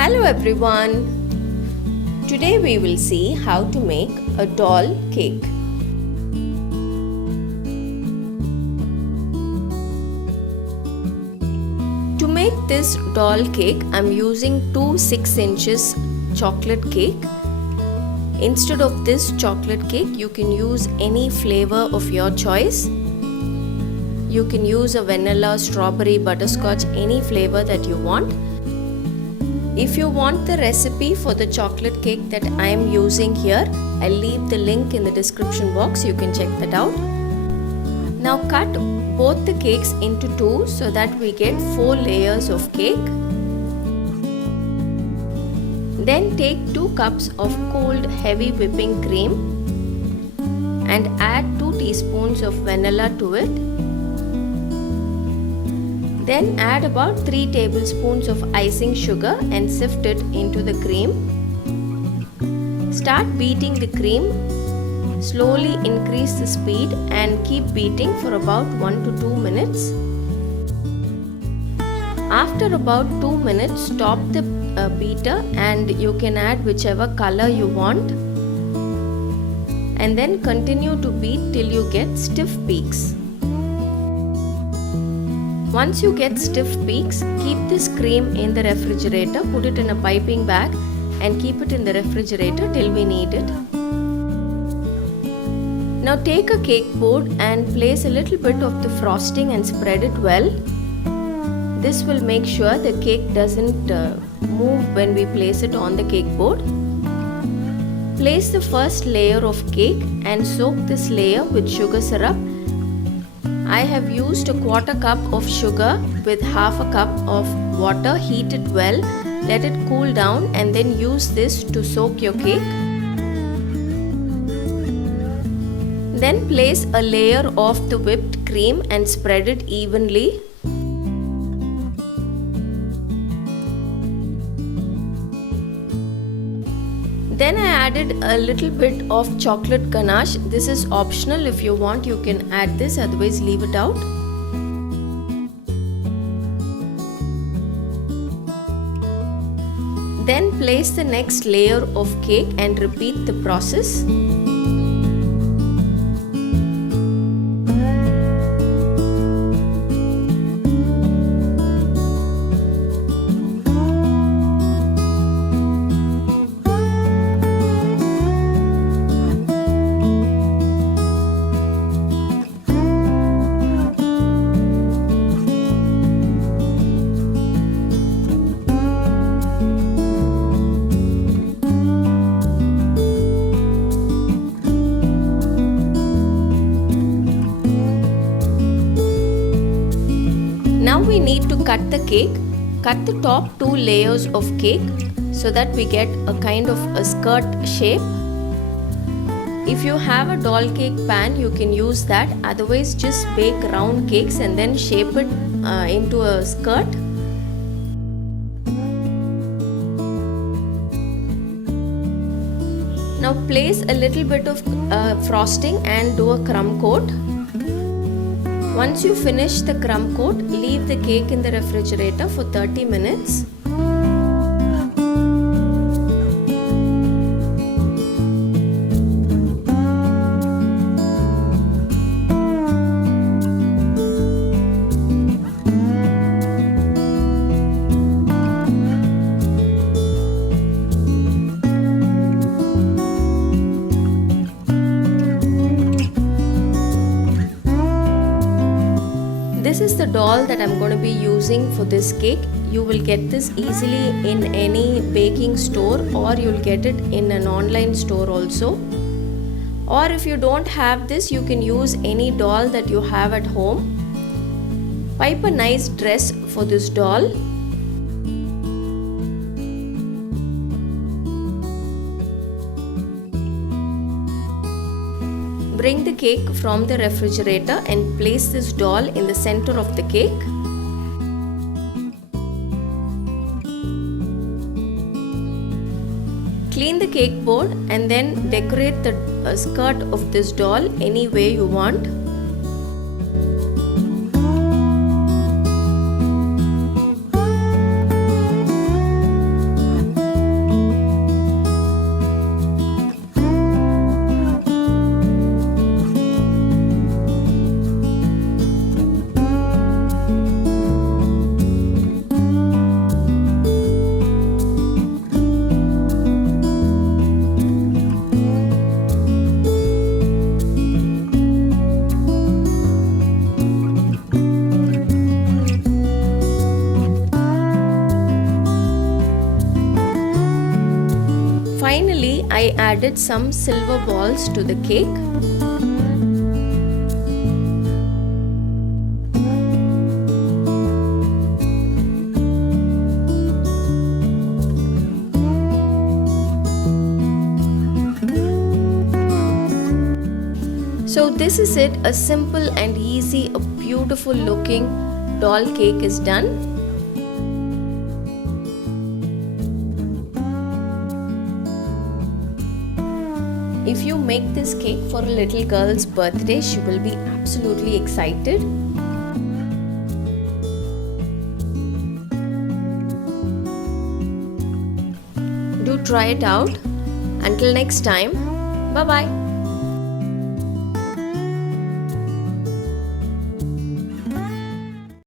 Hello everyone! Today we will see how to make a doll cake. To make this doll cake, I am using two 6 inches chocolate cake. Instead of this chocolate cake, you can use any flavor of your choice. You can use a vanilla, strawberry, butterscotch, any flavor that you want. If you want the recipe for the chocolate cake that I am using here, I'll leave the link in the description box. You can check that out. Now cut both the cakes into two so that we get 4 layers of cake. Then take 2 cups of cold heavy whipping cream and add 2 teaspoons of vanilla to it. Then add about 3 tablespoons of icing sugar and sift it into the cream. Start beating the cream. Slowly increase the speed and keep beating for about 1 to 2 minutes. After about 2 minutes, stop the beater and you can add whichever color you want. And then continue to beat till you get stiff peaks. Once you get stiff peaks, keep this cream in the refrigerator, put it in a piping bag and keep it in the refrigerator till we need it. Now take a cake board and place a little bit of the frosting and spread it well. This will make sure the cake doesn't move when we place it on the cake board. Place the first layer of cake and soak this layer with sugar syrup. I have used a 1/4 cup of sugar with 1/2 cup of water. Heat it well, let it cool down and then use this to soak your cake. Then place a layer of the whipped cream and spread it evenly. Then I added a little bit of chocolate ganache. This is optional. If you want, you can add this, otherwise leave it out. Then place the next layer of cake and repeat the process. Now we need to cut the cake. Cut the top 2 layers of cake so that we get a kind of a skirt shape. If you have a doll cake pan, you can use that. Otherwise, just bake round cakes and then shape it into a skirt. Now place a little bit of frosting and do a crumb coat. Once you finish the crumb coat, leave the cake in the refrigerator for 30 minutes. This is the doll that I'm going to be using for this cake. You will get this easily in any baking store, or you'll get it in an online store also. Or if you don't have this, you can use any doll that you have at home. Pipe a nice dress for this doll. Bring the cake from the refrigerator and place this doll in the center of the cake. Clean the cake board and then decorate the skirt of this doll any way you want. Finally, I added some silver balls to the cake. So this is it, a simple and easy, a beautiful looking doll cake is done. If you make this cake for a little girl's birthday, she will be absolutely excited. Do try it out. Until next time, bye bye.